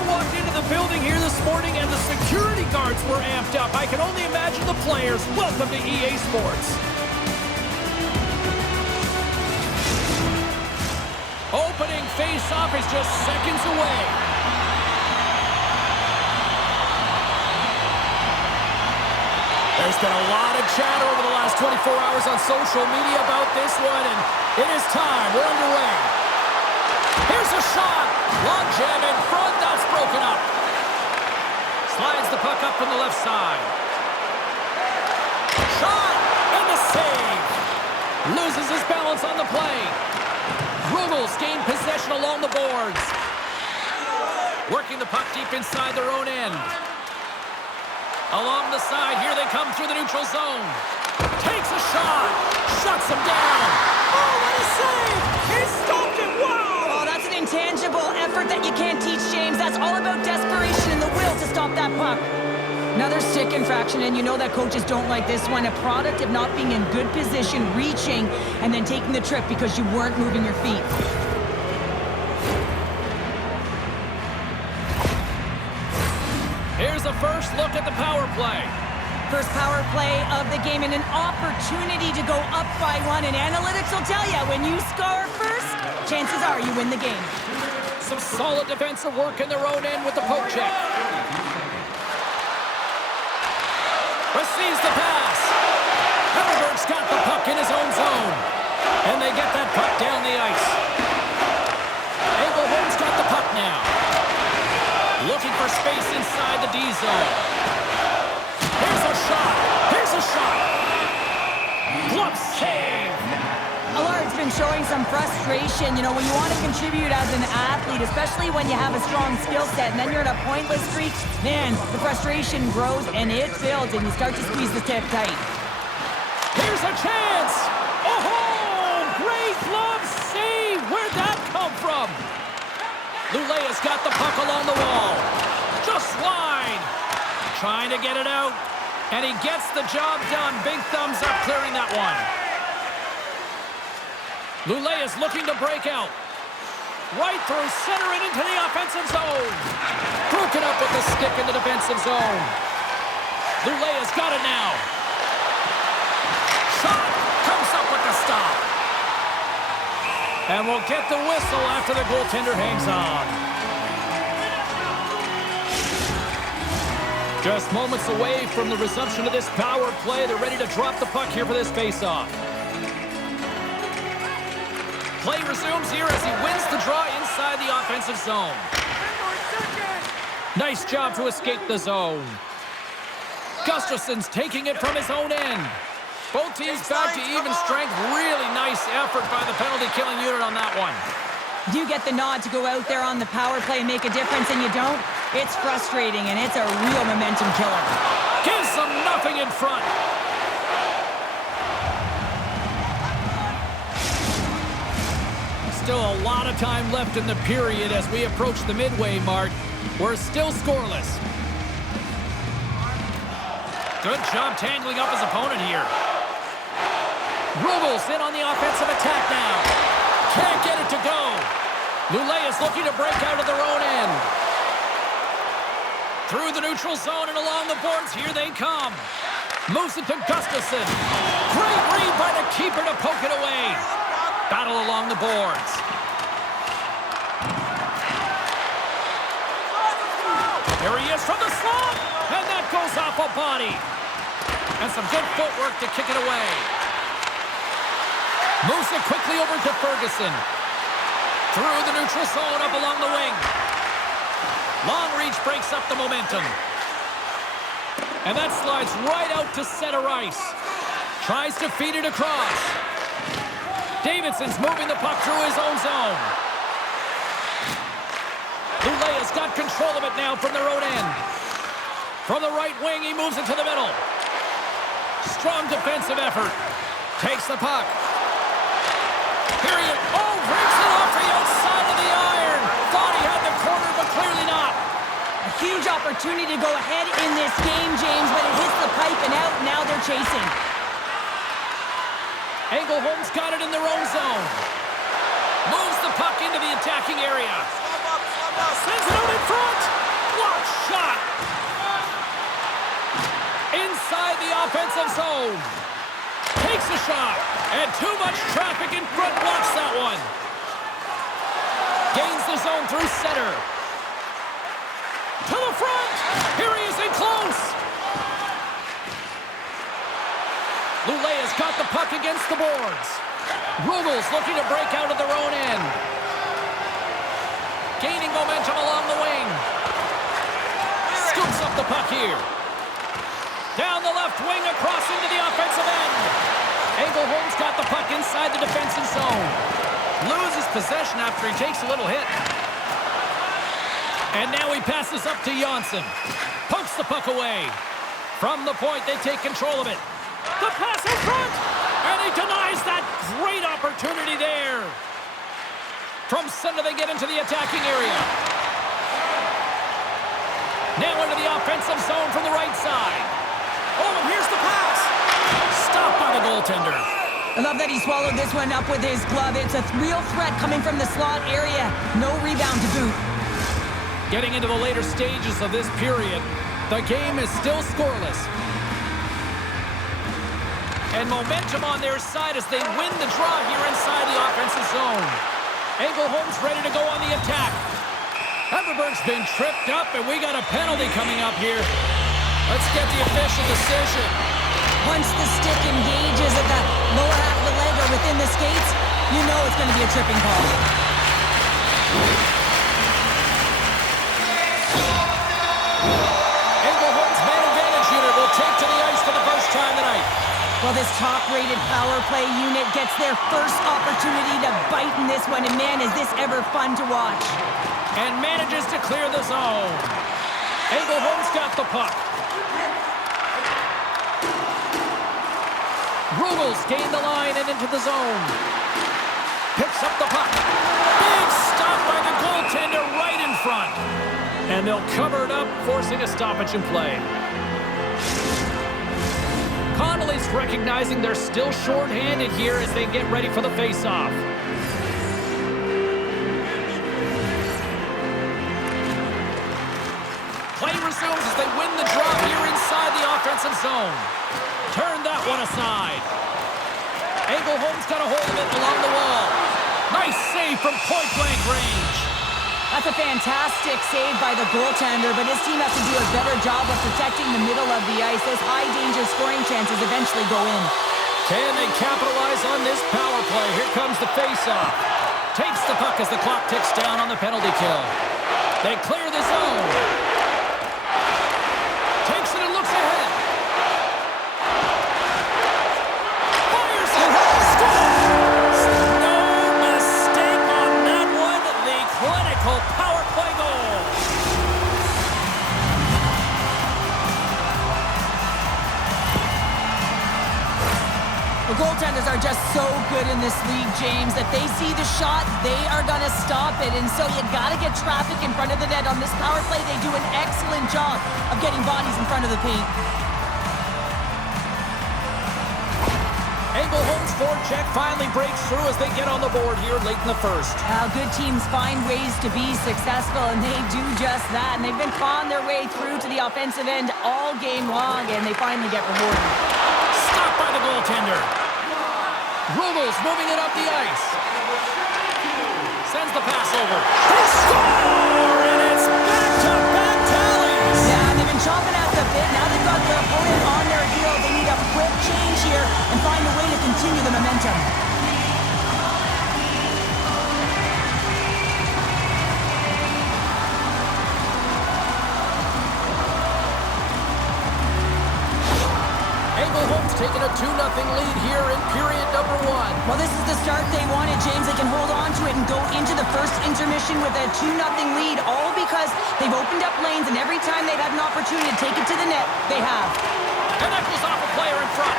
I walked into the building here this morning and the security guards were amped up. I can only imagine the players. Welcome to EA Sports. Opening face-off is just seconds away. There's been a lot of chatter over the last 24 hours on social media about this one, and it is time. We're underway. Here's a shot. Long jam in front. That's broken up. Slides the puck up from the left side. Shot. And the save. Loses his balance on the play. Rögle's gained possession along the boards. Working the puck deep inside their own end. Along the side, here they come through the neutral zone. Takes a shot. Shuts him down. Oh, what a save. He stopped it. Wow. Oh, that's an intangible effort that you can't teach, James. That's all about desperation and the will to stop that puck. Another stick infraction, and you know that coaches don't like this one. A product of not being in good position, reaching, and then taking the trip because you weren't moving your feet. Here's a first look at the power play. First power play of the game and an opportunity to go up by one. And analytics will tell you, when you score first, chances are you win the game. Some solid defensive work in their own end with the poke check. Receives the pass. Hemmerberg's got the puck in his own zone. And they get that puck down the ice. Ängelholm's got the puck now. Looking for space inside the D zone. Here's a shot. Here's a shot. Glove save. Allard's been showing some frustration, you know, when you want to contribute as an athlete, especially when you have a strong skill set, and then you're in a pointless streak, man, the frustration grows and it builds, and you start to squeeze the tip tight. Here's a chance. Oh, great glove save. Where'd that come from? Luleå's got the puck along the wall. Just wide. Trying to get it out. And he gets the job done. Big thumbs up clearing that one. Luleå's looking to break out. Right through center and into the offensive zone. Broken up with the stick in the defensive zone. Luleå's got it now. Shot. Comes up with the stop. And we'll get the whistle after the goaltender hangs on. Just moments away from the resumption of this power play. They're ready to drop the puck here for this faceoff. Play resumes here as he wins the draw inside the offensive zone. Nice job to escape the zone. Gustafson's taking it from his own end. Both teams back to even strength. Really nice effort by the penalty-killing unit on that one. You get the nod to go out there on the power play and make a difference, and you don't. It's frustrating, and it's a real momentum killer. Gives them nothing in front. Still a lot of time left in the period as we approach the midway mark. We're still scoreless. Good job tangling up his opponent here. Rögle's in on the offensive attack now. Can't get it to go. Luleå's looking to break out of their own end. Through the neutral zone and along the boards, here they come. Moves it to Gustafsson. Great read by the keeper to poke it away. Battle along the boards. Here he is from the slump, and that goes off a body. And some good footwork to kick it away. Moves it quickly over to Ferguson. Through the neutral zone, up along the wing. Long reach breaks up the momentum. And that slides right out to center ice. Tries to feed it across. Davidson's moving the puck through his own zone. Luleå's got control of it now from their own end. From the right wing, he moves it to the middle. Strong defensive effort. Takes the puck. Here he is. Oh, breaks it off the outside of the iron. Thought he had the corner, but clearly not. A huge opportunity to go ahead in this game, James, but it hits the pipe and out. Now they're chasing. Ängelholm's got it in their own zone. Moves the puck into the attacking area. Sends it out in front. Block shot. Inside the offensive zone. Takes a shot. And too much traffic in front blocks that one. Gains the zone through center. To the front. Here he is in close. Luleå's got the puck against the boards. Rögle's looking to break out of their own end. Gaining momentum along the wing. Scoops up the puck here. Down the left wing across into the offensive end. Ängelholm's got the puck inside the defensive zone. Loses possession after he takes a little hit. And now he passes up to Jonsson. Pokes the puck away. From the point, they take control of it. The pass in front! And he denies that great opportunity there. From center, they get into the attacking area. Now into the offensive zone from the right side. Oh, and here's the pass. Stopped by the goaltender. I love that he swallowed this one up with his glove. It's a real threat coming from the slot area. No rebound to boot. Getting into the later stages of this period, the game is still scoreless. And momentum on their side as they win the draw here inside the offensive zone. Ängelholm's ready to go on the attack. Everberg's been tripped up, and we got a penalty coming up here. Let's get the official decision. Once the stick engages at the lower half of the leg or within the skates, you know it's going to be a tripping call. Ängelholm's man advantage unit will take to the ice for the first time tonight. Well, this top-rated power play unit gets their first opportunity to bite in this one, and man, is this ever fun to watch. And manages to clear the zone. Ängelholm's got the puck. Rögle's gained the line and into the zone. Picks up the puck. Big stop by the goaltender right in front. And they'll cover it up, forcing a stoppage in play. Connolly's recognizing they're still short-handed here as they get ready for the face-off. Play resumes as they win the draw here inside the offensive zone. Turn that one aside. Ängelholm's got a hold of it along the wall. Nice save from point-blank range. That's a fantastic save by the goaltender, but his team has to do a better job of protecting the middle of the ice. Those high-danger scoring chances eventually go in. Can they capitalize on this power play? Here comes the face-off. Takes the puck as the clock ticks down on the penalty kill. They clear the zone. Takes it and looks ahead. Fires it. Scores! No mistake on that one. The clinical power play goal. The goaltenders are just so good in this league, James, that they see the shot, they are going to stop it. And so you got to get traffic in front of the net. On this power play, they do an excellent job of getting bodies in front of the paint. Ängelholm's forecheck finally breaks through as they get on the board here late in the first. Good teams find ways to be successful, and they do just that. And they've been clawing their way through to the offensive end all game long, and they finally get rewarded. Stopped by the goaltender. Rögle's moving it up the ice. Sends the pass over. They score! And it's back-to-back tallies! Yeah, they've been chopping at the bit. Now they've got their opponent on their heel. They need a quick change here and find a way to continue the momentum. Ängelholm's taking a 2-0 lead here in period number 1. Well, this is the start they wanted, James. They can hold on to it and go into the first intermission with a 2-0 lead, all because they've opened up lanes, and every time they've had an opportunity to take it to the net, they have. And that goes off a player in front.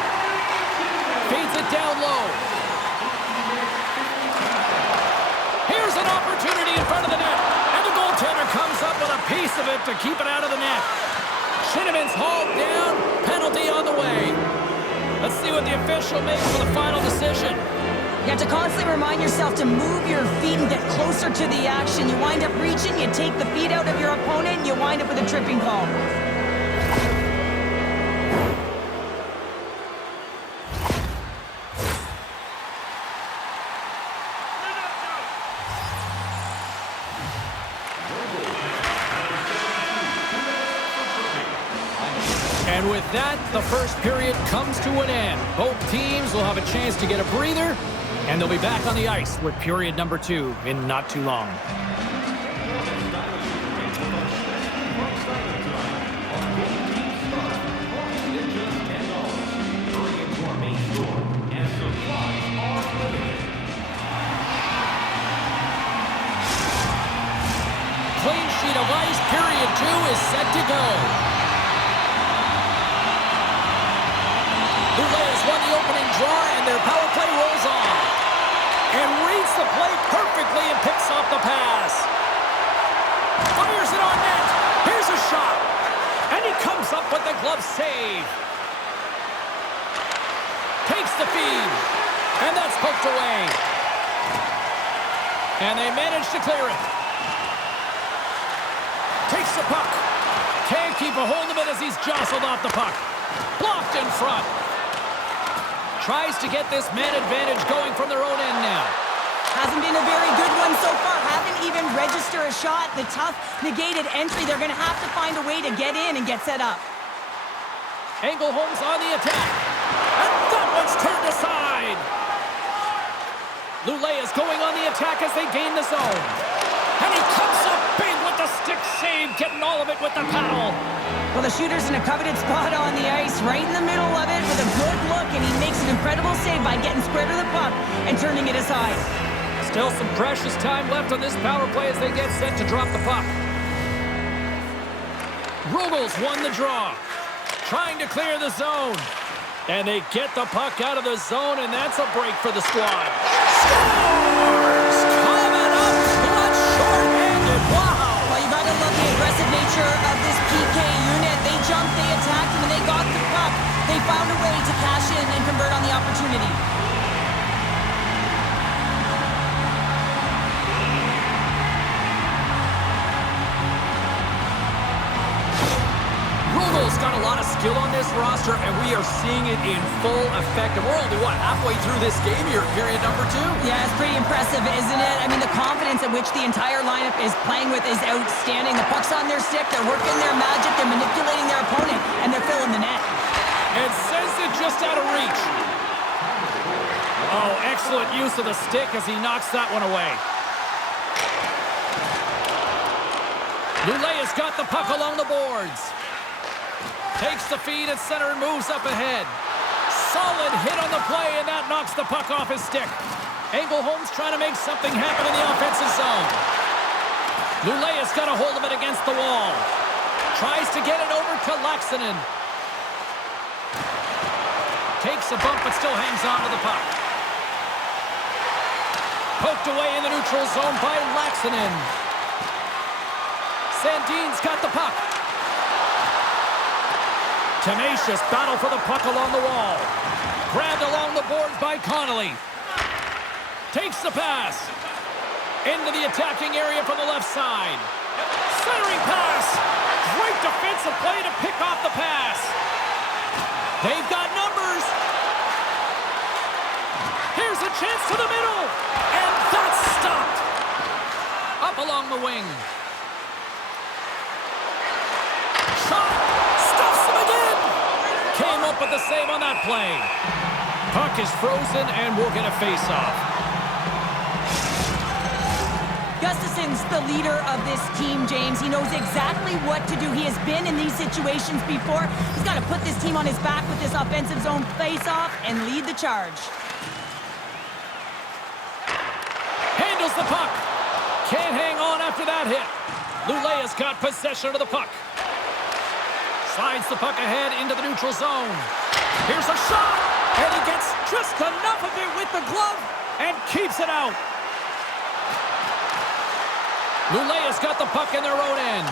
Feeds it down low. Here's an opportunity in front of the net, and the goaltender comes up with a piece of it to keep it out of the net. Shinniman's hauled down, penalty on the way. Let's see what the official makes for the final decision. You have to constantly remind yourself to move your feet and get closer to the action. You wind up reaching, you take the feet out of your opponent, and you wind up with a tripping call. And with that, the first period comes to an end. Both teams will have a chance to get a breather, and they'll be back on the ice with period number 2 in not too long. Clean sheet of ice, period 2 is set to go. Luleå's won the opening draw, and their power play rolls on. And reads the play perfectly and picks off the pass. Fires it on net. Here's a shot. And he comes up with the glove save. Takes the feed. And that's poked away. And they manage to clear it. Takes the puck. Can't keep a hold of it as he's jostled off the puck. Blocked in front. Tries to get this man advantage going from their own end now. Hasn't been a very good one so far. Haven't even registered a shot. The tough, negated entry. They're going to have to find a way to get in and get set up. Ängelholm's on the attack. And that one's turned aside. Luleå's going on the attack as they gain the zone. And he comes up big with the stick save, getting all of it with the paddle. Well, the shooter's in a coveted spot on the ice, right in the middle of it with a good look, and he makes an incredible save by getting square to the puck and turning it aside. Still some precious time left on this power play as they get set to drop the puck. Rögle's won the draw, trying to clear the zone. And they get the puck out of the zone, and that's a break for the squad. Scores! Coming up, clutch, short-handed, wow! Well, you gotta love the aggressive nature of this PK unit. They jumped, they attacked, and when they got the puck, they found a way to cash in and convert on the opportunity. Rögle's got a lot of skill on this roster, and we are seeing it in full effect. And we're only, halfway through this game here, period number 2? Yeah, it's pretty impressive, isn't it? I mean, the confidence at which the entire lineup is playing with is outstanding. The puck's on their stick, they're working their magic, they're manipulating their opponent, and they're filling the net. And sends it just out of reach. Oh, excellent use of the stick as he knocks that one away. Luleå's got the puck along the boards. Takes the feed at center and moves up ahead. Solid hit on the play, and that knocks the puck off his stick. Ängelholm's trying to make something happen in the offensive zone. Luleå's got a hold of it against the wall. Tries to get it over to Lassinantti. Takes a bump, but still hangs on to the puck. Poked away in the neutral zone by Lassinantti. Sandin's got the puck. Tenacious battle for the puck along the wall. Grabbed along the boards by Connolly. Takes the pass. Into the attacking area from the left side. Centering pass. Great defensive play to pick off the pass. They've got numbers. Here's a chance to the middle. And that's stopped. Up along the wing. Shot. Stuffs him again. Came up with the save on that play. Puck is frozen, and we'll get a face-off. Gustafson's the leader of this team, James. He knows exactly what to do. He has been in these situations before. He's got to put this team on his back with this offensive zone face-off and lead the charge. Handles the puck. Can't hang on after that hit. Luleå's got possession of the puck. Slides the puck ahead into the neutral zone. Here's a shot, and he gets just enough of it with the glove and keeps it out. Luleå's got the puck in their own end.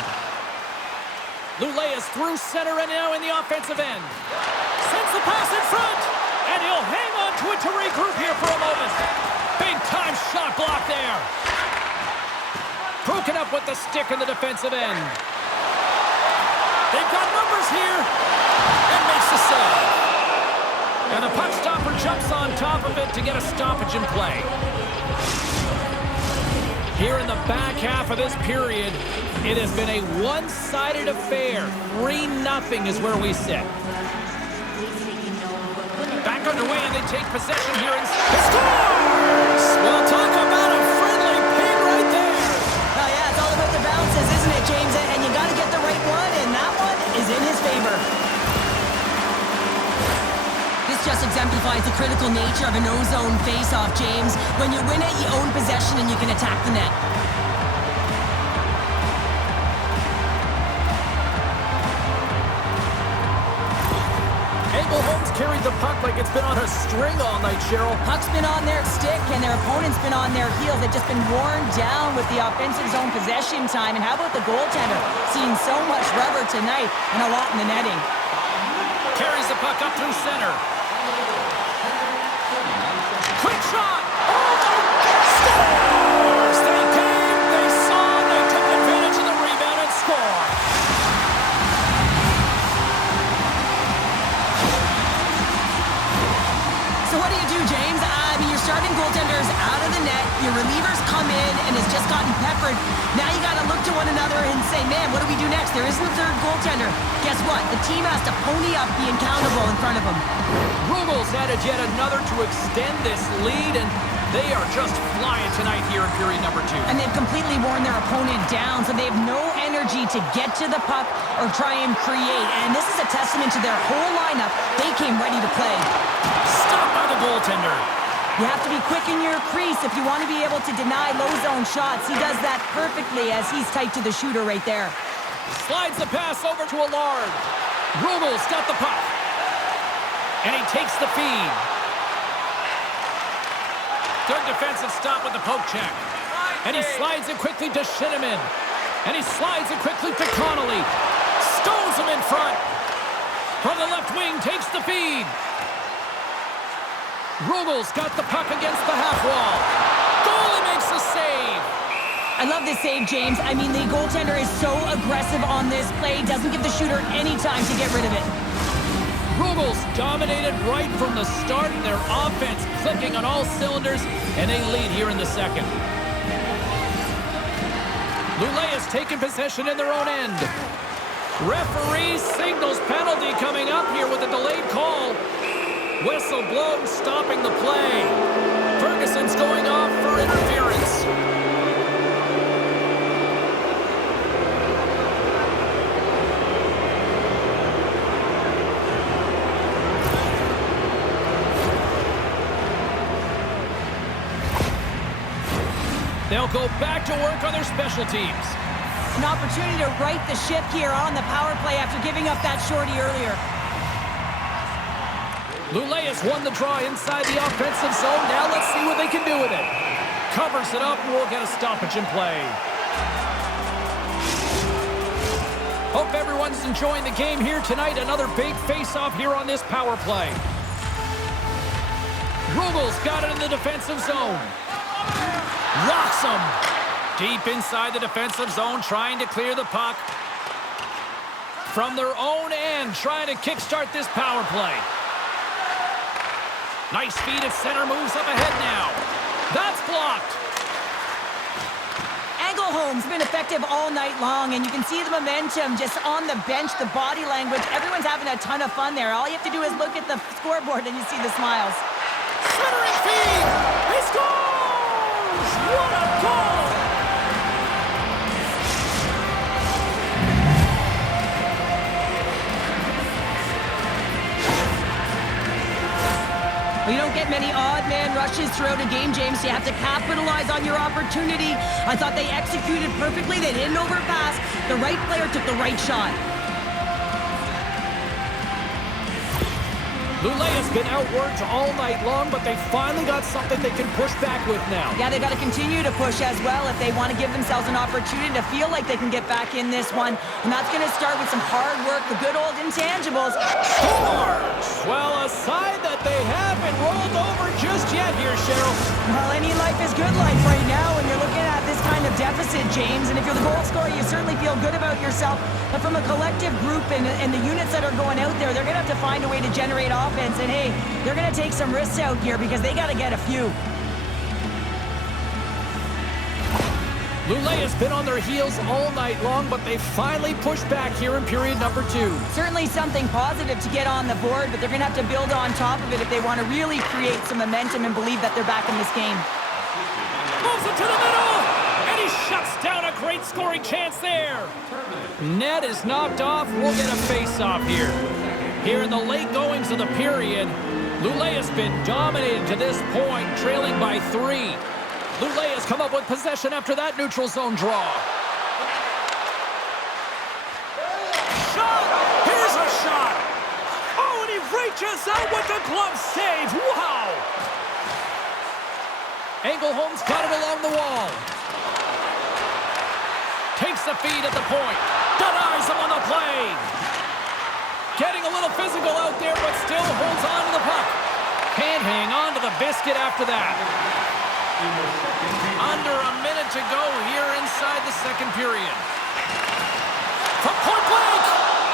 Luleå's through center and now in the offensive end. Sends the pass in front, and he'll hang on to it to regroup here for a moment. Big time shot block there. Broken up with the stick in the defensive end. They've got numbers here. And makes the save. And the puck stopper jumps on top of it to get a stoppage in play. Here in the back half of this period, it has been a one-sided affair. 3-0 is where we sit. Back underway, and they take possession here and scores! Well, talk about a friendly pin right there. Oh, yeah, it's all about the bounces, isn't it, James? And you got to get the right one, and that one is in his favor. This just exemplifies the critical nature of a no-zone face-off, James. When you win it, you own possession and you can attack the net. Ängelholm's carried the puck like it's been on a string all night, Cheryl. Puck's been on their stick and their opponent's been on their heels. They've just been worn down with the offensive zone possession time. And how about the goaltender? Seeing so much rubber tonight and a lot in the netting. Carries the puck up through center. Quick shot! Scores! They came, they saw, they took advantage of the rebound and scored. So what do you do, James? I mean, your starting goaltender's out of the net. Your relievers come in and has just gotten peppered. Now you got to look to one another and say, man, what do we do next? There isn't a third goaltender. Guess what? The team has to pony up, being accountable in front of them. Rögle's added yet another to extend this lead, and they are just flying tonight here in period number 2. And they've completely worn their opponent down, so they have no energy to get to the puck or try and create. And this is a testament to their whole lineup. They came ready to play. Stopped by the goaltender. You have to be quick in your crease if you want to be able to deny low-zone shots. He does that perfectly as he's tight to the shooter right there. Slides the pass over to Allard. Rögle's got the puck. And he takes the feed. Good defensive stop with the poke check. And he slides it quickly to Shinneman. And he slides it quickly to Connolly. Stones him in front. From the left wing, takes the feed. Rögle's got the puck against the half wall. Goalie makes the save. I love this save, James. I mean, the goaltender is so aggressive on this play. Doesn't give the shooter any time to get rid of it. Rögle's dominated right from the start. Their offense clicking on all cylinders, and they lead here in the second. Luleå has taken possession in their own end. Referee signals penalty coming up here with a delayed call. Whistle blown, stopping the play. Ferguson's going off for interference. They'll go back to work on their special teams. An opportunity to right the ship here on the power play after giving up that shorty earlier. Luleå has won the draw inside the offensive zone. Now let's see what they can do with it. Covers it up, and we'll get a stoppage in play. Hope everyone's enjoying the game here tonight. Another big face-off here on this power play. Rögle's got it in the defensive zone. Locks him. Deep inside the defensive zone, trying to clear the puck. From their own end, trying to kickstart this power play. Nice feed at center, moves up ahead now. That's blocked. Ängelholm's been effective all night long, and you can see the momentum just on the bench, the body language. Everyone's having a ton of fun there. All you have to do is look at the scoreboard and you see the smiles. Centering feed. He scores! What a goal! You don't get many odd man rushes throughout a game, James. You have to capitalize on your opportunity. I thought they executed perfectly. They didn't overpass. The right player took the right shot. Luleå's been outworked all night long, but they finally got something they can push back with now. Yeah, they got to continue to push as well if they want to give themselves an opportunity to feel like they can get back in this one. And that's going to start with some hard work, the good old intangibles. Scores! Well, a side that they haven't rolled over just yet here, Cheryl. Well, any life is good life right now when you're looking at this kind of deficit, James. And if you're the goal scorer, you certainly feel good about yourself. But from a collective group and the units that are going out there, they're going to have to find a way to generate offense. And hey, they're going to take some risks out here because they got to get a few. Luleå's been on their heels all night long, but they finally pushed back here in period number 2. Certainly something positive to get on the board, but they're going to have to build on top of it if they want to really create some momentum and believe that they're back in this game. Moves it to the middle, and he shuts down a great scoring chance there. Net is knocked off. We'll get a face-off here. Here in the late goings of the period, Luleå's been dominated to this point, trailing by 3. Luleå's come up with possession after that neutral zone draw. Shot! Here's a shot! Oh, and he reaches out with the glove save. Wow! Ängelholm's got it along the wall. Takes the feed at the point. Denies him on the play. Getting a little physical out there, but still holds on to the puck. Can't hang on to the biscuit after that. Under a minute to go here inside the second period. From point blank!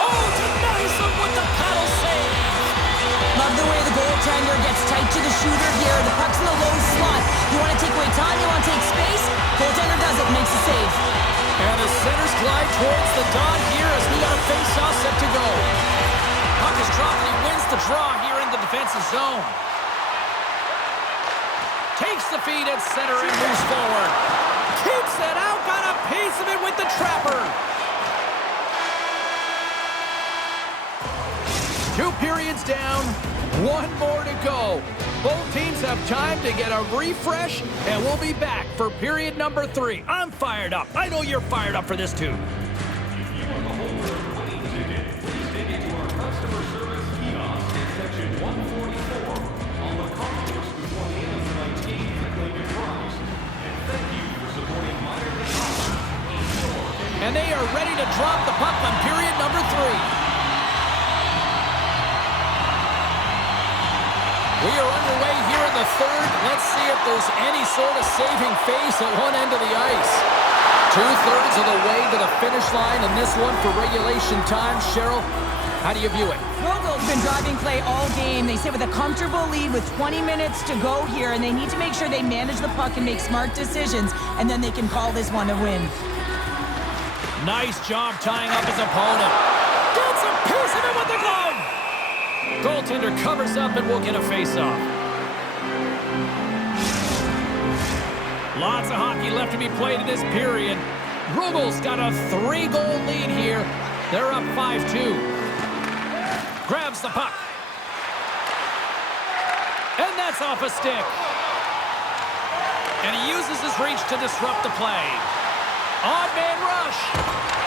Oh, denies him with the paddle save! Love the way the goaltender gets tight to the shooter here. The puck's in the low slot. You want to take away time, you want to take space. Goaltender does it, makes a save. And the centers glide towards the dot here as we got a face-off set to go. Puck is dropped and he wins the draw here in the defensive zone. Takes the feed at center and moves forward. Keeps it out, got a piece of it with the trapper. 2 periods down, 1 more to go. Both teams have time to get a refresh, and we'll be back for period number 3. I'm fired up. I know you're fired up for this too. And they are ready to drop the puck on period number 3. We are underway here in the third. Let's see if there's any sort of saving face at one end of the ice. 2/3 of the way to the finish line in this one for regulation time. Cheryl, how do you view it? Rögle's been driving play all game. They sit with a comfortable lead with 20 minutes to go here, and they need to make sure they manage the puck and make smart decisions, and then they can call this one a win. Nice job tying up his opponent. Gets a piece of it with the glove. Goaltender covers up and we'll get a face-off. Lots of hockey left to be played in this period. Rögle's got a 3-goal lead here. They're up 5-2. Grabs the puck. And that's off a stick. And he uses his reach to disrupt the play. Odd man rush.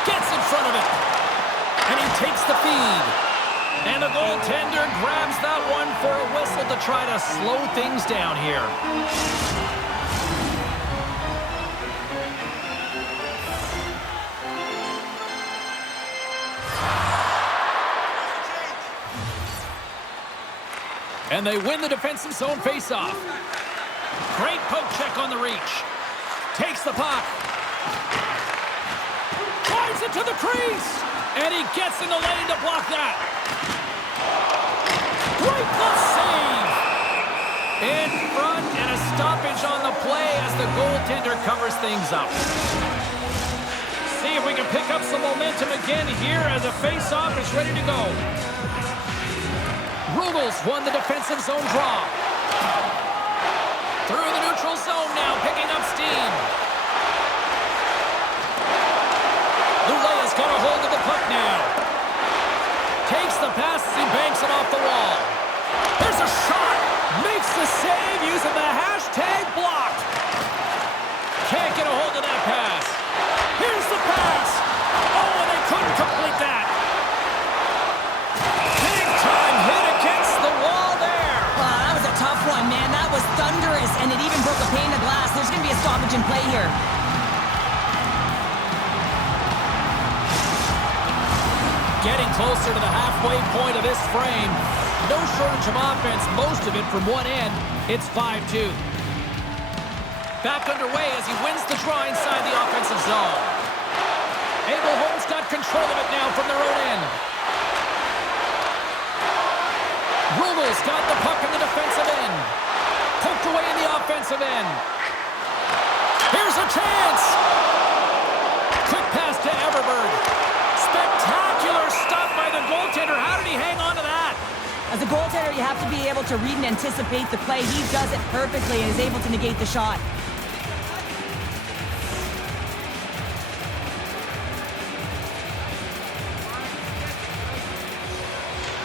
Gets in front of it. And he takes the feed. And the goaltender grabs that one for a whistle to try to slow things down here. And they win the defensive zone faceoff. Great poke check on the reach. Takes the puck. Drives it to the crease. And he gets in the lane to block that. Great glove save. In front and a stoppage on the play as the goaltender covers things up. See if we can pick up some momentum again here as a faceoff is ready to go. Rögle's won the defensive zone draw. Through the neutral zone now, picking up steam. Luleå's got a hold of the puck now. Takes the pass as he banks it off the wall. There's a shot. Makes the save using the hashtag blocked. Can't get a hold of that pass. Here's the pass. Oh, and they couldn't complete that. Big time hit against the wall. pane of glass. There's going to be a stoppage in play here. Getting closer to the halfway point of this frame. No shortage of offense, most of it from one end. It's 5-2. Back underway as he wins the draw inside the offensive zone. Ängelholm's got control of it now from their own end. Rögle's got the puck in the defensive end. Poked away in the offensive end. Here's a chance! Quick pass to Everberg. Spectacular stuff by the goaltender. How did he hang on to that? As a goaltender, you have to be able to read and anticipate the play. He does it perfectly and is able to negate the shot.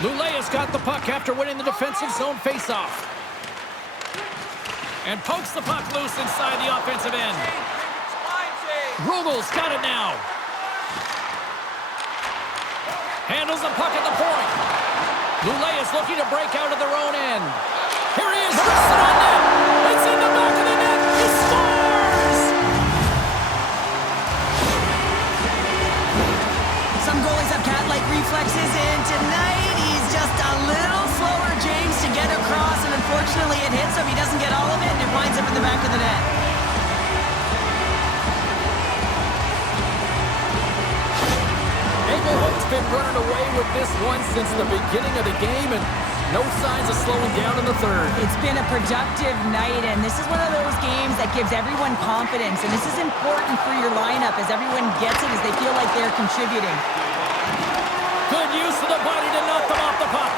Luleå's got the puck after winning the defensive zone faceoff. And pokes the puck loose inside the offensive end. Rögle's got it now. Handles the puck at the point. Luleå's looking to break out of their own end. Here he is, wristed on net. It's in the back of the net. He scores! Some goalies have cat-like reflexes, and tonight he's just a little slower, James, to get across, and unfortunately it hits him. He doesn't get all of it, and it winds up in the back of the net. Ängelholm's been running away with this one since the beginning of the game, and no signs of slowing down in the third. It's been a productive night, and this is one of those games that gives everyone confidence, and this is important for your lineup as everyone gets it, as they feel like they're contributing. Good use of the body to knock them off the puck.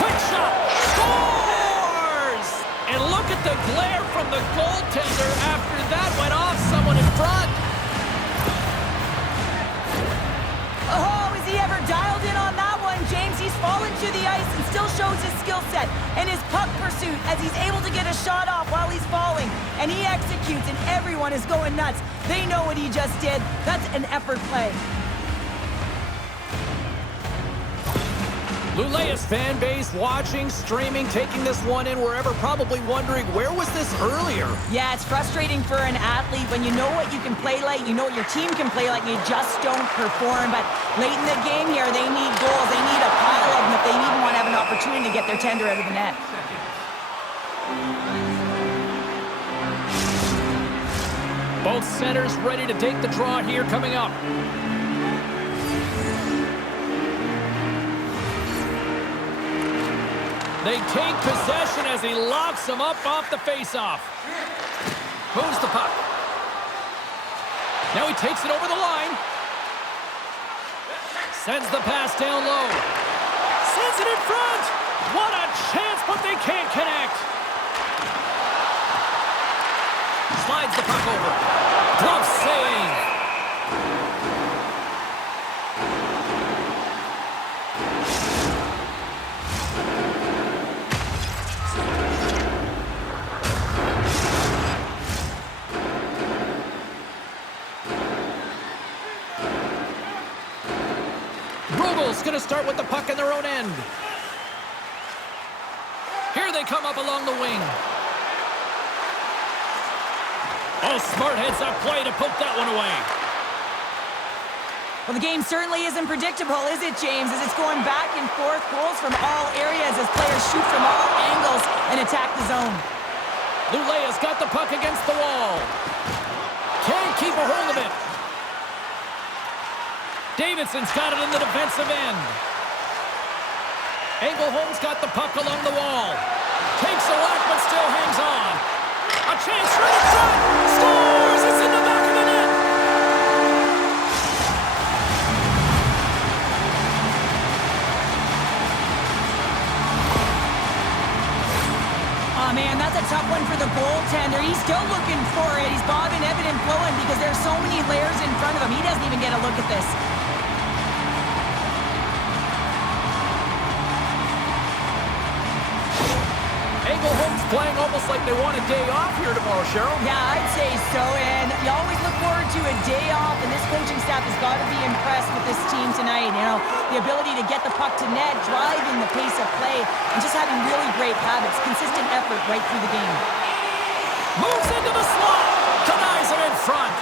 Quick shot. Scores! And look at the glare from the goaltender after that went off someone in front. Oh, is he ever dialed in on that one, James? He's fallen to the ice and still shows his skill set and his puck pursuit as he's able to get a shot off while he's falling. And he executes, and everyone is going nuts. They know what he just did. That's an effort play. Luleå's fan base watching, streaming, taking this one in wherever, probably wondering, where was this earlier? Yeah, it's frustrating for an athlete when you know what you can play like, you know what your team can play like, you just don't perform. But late in the game here, they need goals. They need a pile of them if they even want to have an opportunity to get their tender out of the net. Both centers ready to take the draw here coming up. They take possession as he locks them up off the faceoff. Moves the puck. Now he takes it over the line. Sends the pass down low. Sends it in front. What a chance, but they can't connect. Slides the puck over. Glove save. Rögle's going to start with the puck in their own end. Here they come up along the wing. Oh, smart heads-up play to poke that one away. Well, the game certainly isn't predictable, is it, James? As it's going back and forth, goals from all areas as players shoot from all angles and attack the zone. Luleå's got the puck against the wall. Can't keep a hold of it. Davidson's got it in the defensive end. Ängelholm's got the puck along the wall. Takes a whack, but still hangs on. A chance right in front. Scores! It's in the back of the net. Oh, man, that's a tough one for the goaltender. He's still looking for it. He's bobbing, ebbing, and flowing because there's so many layers in front of him. He doesn't even get a look at this. Ängelholm's playing almost like they want a day off here tomorrow, Cheryl. Yeah, I'd say so, and you always look forward to a day off, and this coaching staff has got to be impressed with this team tonight. You know, the ability to get the puck to net, driving the pace of play, and just having really great habits, consistent effort right through the game. Moves into the slot, denies him in front.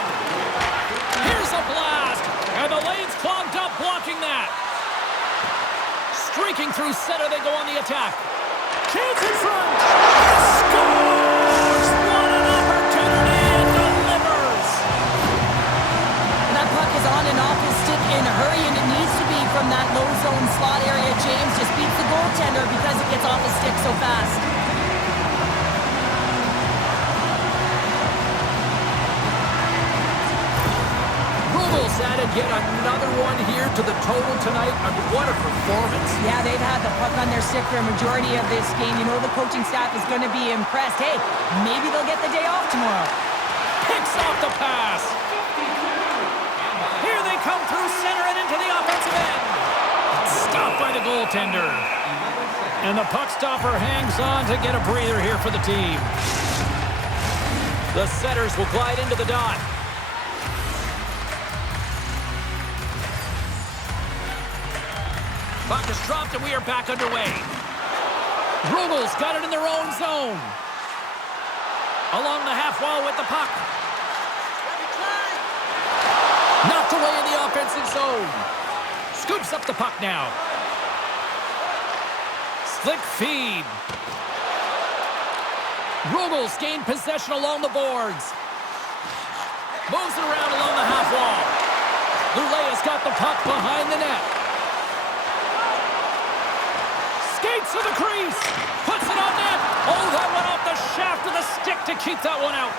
Here's a blast, and the lane's clogged up blocking that. Streaking through center, they go on the attack. Chance in front. Scores! What an opportunity, and delivers! And that puck is on and off his stick in a hurry, and it needs to be from that low zone slot area. James just beats the goaltender because it gets off his stick so fast. Added yet another one here to the total tonight. I mean, what a performance. Yeah, they've had the puck on their stick for a majority of this game. You know the coaching staff is going to be impressed. Hey, maybe they'll get the day off tomorrow. Picks off the pass. Here they come through center and into the offensive end. Stopped by the goaltender. And the puck stopper hangs on to get a breather here for the team. The setters will glide into the dot. Puck is dropped and we are back underway. Rögle's got it in their own zone. Along the half wall with the puck. Knocked away in the offensive zone. Scoops up the puck now. Slick feed. Rögle's gained possession along the boards. Moves it around along the half wall. Luleå's got the puck behind the net. Skates to the crease. Puts it on net. Oh, that went off the shaft of the stick to keep that one out.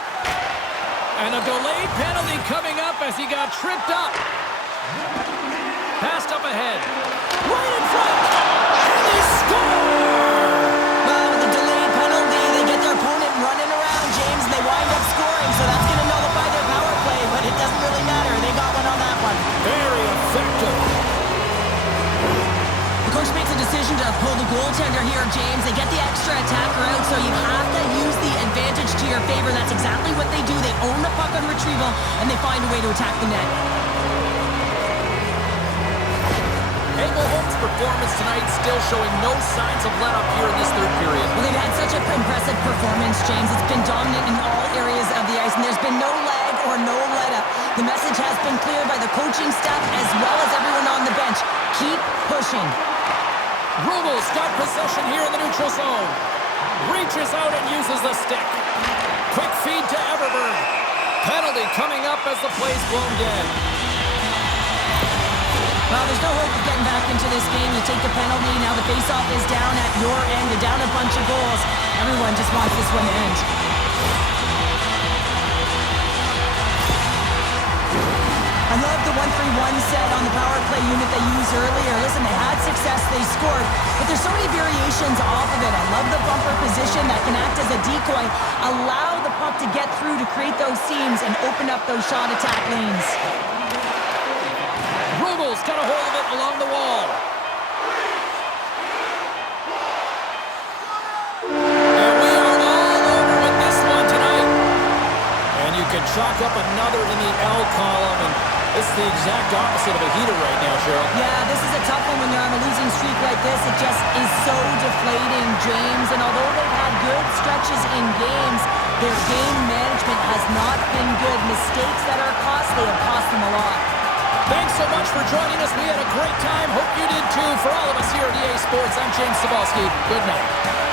And a delayed penalty coming up as he got tripped up. Passed up ahead. Right in front. And they score! Well, with the delayed penalty, they get their opponent running around, James, and they wind up scoring. So that's going to nullify their power play, but it doesn't really matter. They got one on that one. Very effective. The coach makes a decision to pull the goaltender here, James. They get the extra attacker out, so you have to use the advantage to your favor. That's exactly what they do. They own the puck on retrieval, and they find a way to attack the net. Ängelholm's performance tonight still showing no signs of let-up here in this third period. Well, they've had such an impressive performance, James. It's been dominant in all areas of the ice, and there's been no lag or no let-up. The message has been clear by the coaching staff as well as everyone on the bench. Keep pushing. Rögle's got possession here in the neutral zone. Reaches out and uses the stick. Quick feed to Everberg. Penalty coming up as the play's blown dead. Well, there's no hope of getting back into this game. You take the penalty. Now the faceoff is down at your end. You're down a bunch of goals. Everyone just wants this one to end. I love the 1-3-1 set on the power play unit they used earlier. Listen, they had success, they scored, but there's so many variations off of it. I love the bumper position that can act as a decoy, allow the puck to get through to create those seams and open up those shot attack lanes. Rögle's got a hold of it along the wall. And we are all over with this one tonight. And you can chalk up another in the L column, and this is the exact opposite of a heater right now, Cheryl. Yeah, this is a tough one when you're on a losing streak like this. It just is so deflating, James. And although they've had good stretches in games, their game management has not been good. Mistakes that are costly have cost them a lot. Thanks so much for joining us. We had a great time. Hope you did too. For all of us here at EA Sports, I'm James Cybulski. Good night.